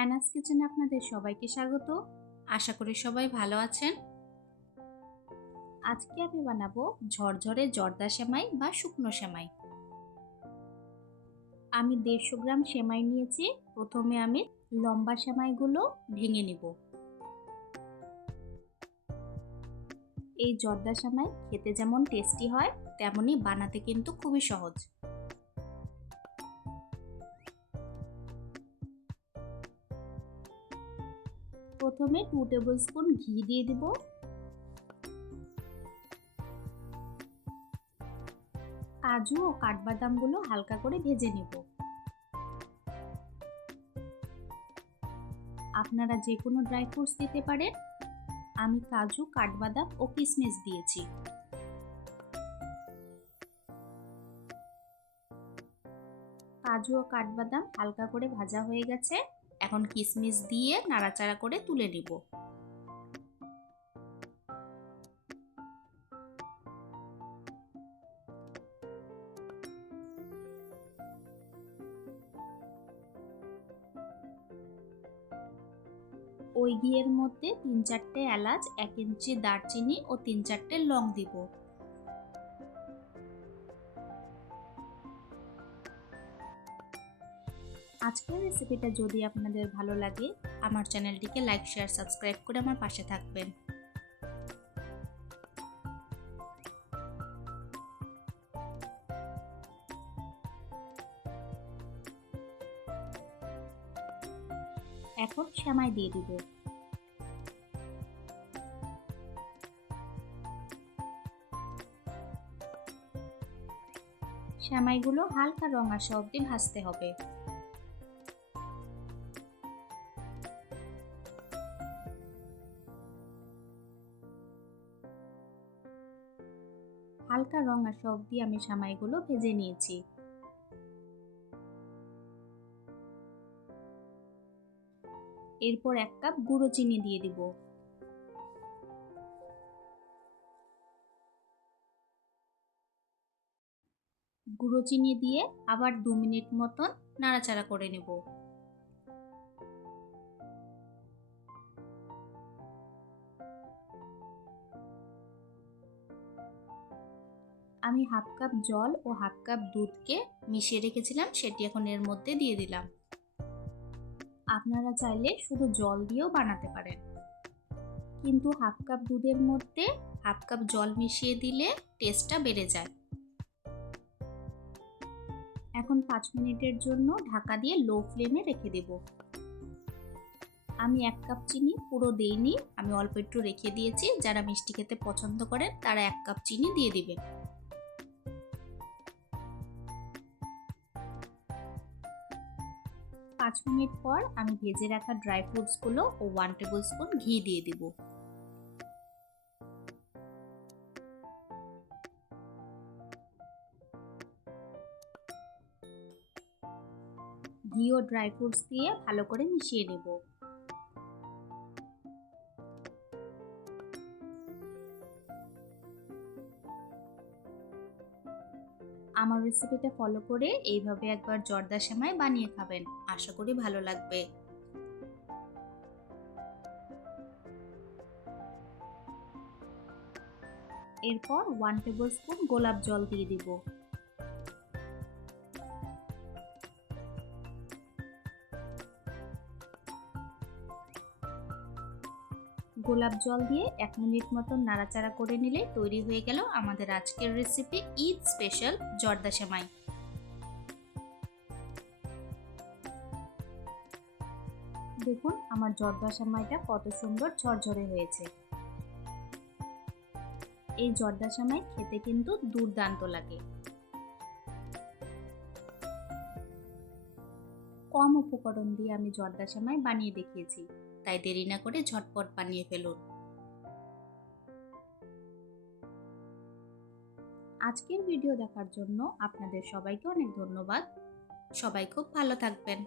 অ্যানাস কিচেনে আপনাদের সবাইকে স্বাগত। আশা করি সবাই ভালো আছেন। আজকে আমি বানাবো ঝরঝরে জর্দা সেমাই বা শুকনো সেমাই। আমি 150 গ্রাম সেমাই নিয়েছি। প্রথমে আমি লম্বা সেমাইগুলো ভেঙে নিব। এই জর্দা সেমাই খেতে যেমন টেস্টি হয়, তেমনি বানাতে কিন্তু খুবই সহজ। প্রথমে 2 টেবিল স্পুন ঘি দিয়ে দিব। কাজু ও কাঠবাদামগুলো হালকা করে ভেজে নেব। আপনারা যে কোনো ড্রাই ফ্রুটস দিতে পারেন। আমি কাজু, কাঠবাদাম ও কিশমিশ দিয়েছি। কাজু ও কাঠবাদাম হালকা করে ভাজা হয়ে গেছে। এখন কিশমিশ দিয়ে নাড়াচাড়া করে তুলে নিব। ওই ঘিয়ের মধ্যে 3-4টে এলাচ, 1 ইঞ্চি দারচিনি ও 3-4টে লং দিব। আজকের রেসিপিটা যদি আপনাদের ভালো লাগে, আমার চ্যানেলটিকে লাইক, শেয়ার, সাবস্ক্রাইব করে আমার পাশে থাকবেন। এখন সেমাই দিয়ে দিব। সেমাইগুলো হালকা রং আসা অবধি ভাজতে হবে। হালকা রং আসা অবধি আমি সেমাইগুলো ভেজে নিয়েছি। এরপর 1 কাপ গুঁড়ো চিনি দিয়ে দিব। গুঁড়ো চিনি দিয়ে আবার 2 মিনিট মতন নাড়াচাড়া করে নেব। আমি হাফ কাপ জল ও হাফ কাপ দুধকে মিশিয়ে রেখেছিলাম, সেটি এখন এর মধ্যে দিয়ে দিলাম। আপনারা চাইলে শুধু জল দিয়েও বানাতে পারেন, কিন্তু হাফ কাপ দুধের মধ্যে হাফ কাপ জল মিশিয়ে দিলে টেস্টটা বেড়ে যায়। এখন 5 মিনিটের জন্য ঢাকা দিয়ে লো ফ্লেমে রেখে দেব। আমি 1 কাপ চিনি পুরো দেইনি, আমি অল্প একটু রেখে দিয়েছি। যারা মিষ্টি খেতে পছন্দ করেন তারা 1 কাপ চিনি দিয়ে দিবেন। 5 মিনিট পর আমি ভেজে রাখা ড্রাই ফ্রুটসগুলো ও 1 টেবিল স্পুন ঘি দিয়ে দিব। ঘি ও ড্রাই ফ্রুটস দিয়ে ভালো করে মিশিয়ে নেব। আমার রেসিপিটা ফলো করে এইভাবে একবার জর্দা সেমাই বানিয়ে খাবেন। আশা করি ভালো লাগবে। এরপর 1 টেবিল স্পুন গোলাপ জল দিয়ে দিব। গোলাপ জল দিয়ে 1 মিনিট মতন নাড়াচাড়া করে নিলে তৈরি হয়ে গেল আমাদের আজকের রেসিপি ঈদ স্পেশাল জর্দা সেমাই। দেখুন আমার জর্দা সেমাইটা কত সুন্দর ঝরঝরে হয়েছে। এই জর্দা সেমাই খেতে কিন্তু দুর্দান্ত লাগে। কম উপকরণ দিয়ে আমি জর্দা সেমাই বানিয়ে দেখিয়েছি, তাই দেরি না করে ঝটপট বানিয়ে ফেলুন। আজকের ভিডিও দেখার জন্য আপনাদের সবাইকে অনেক ধন্যবাদ। সবাই খুব ভালো থাকবেন।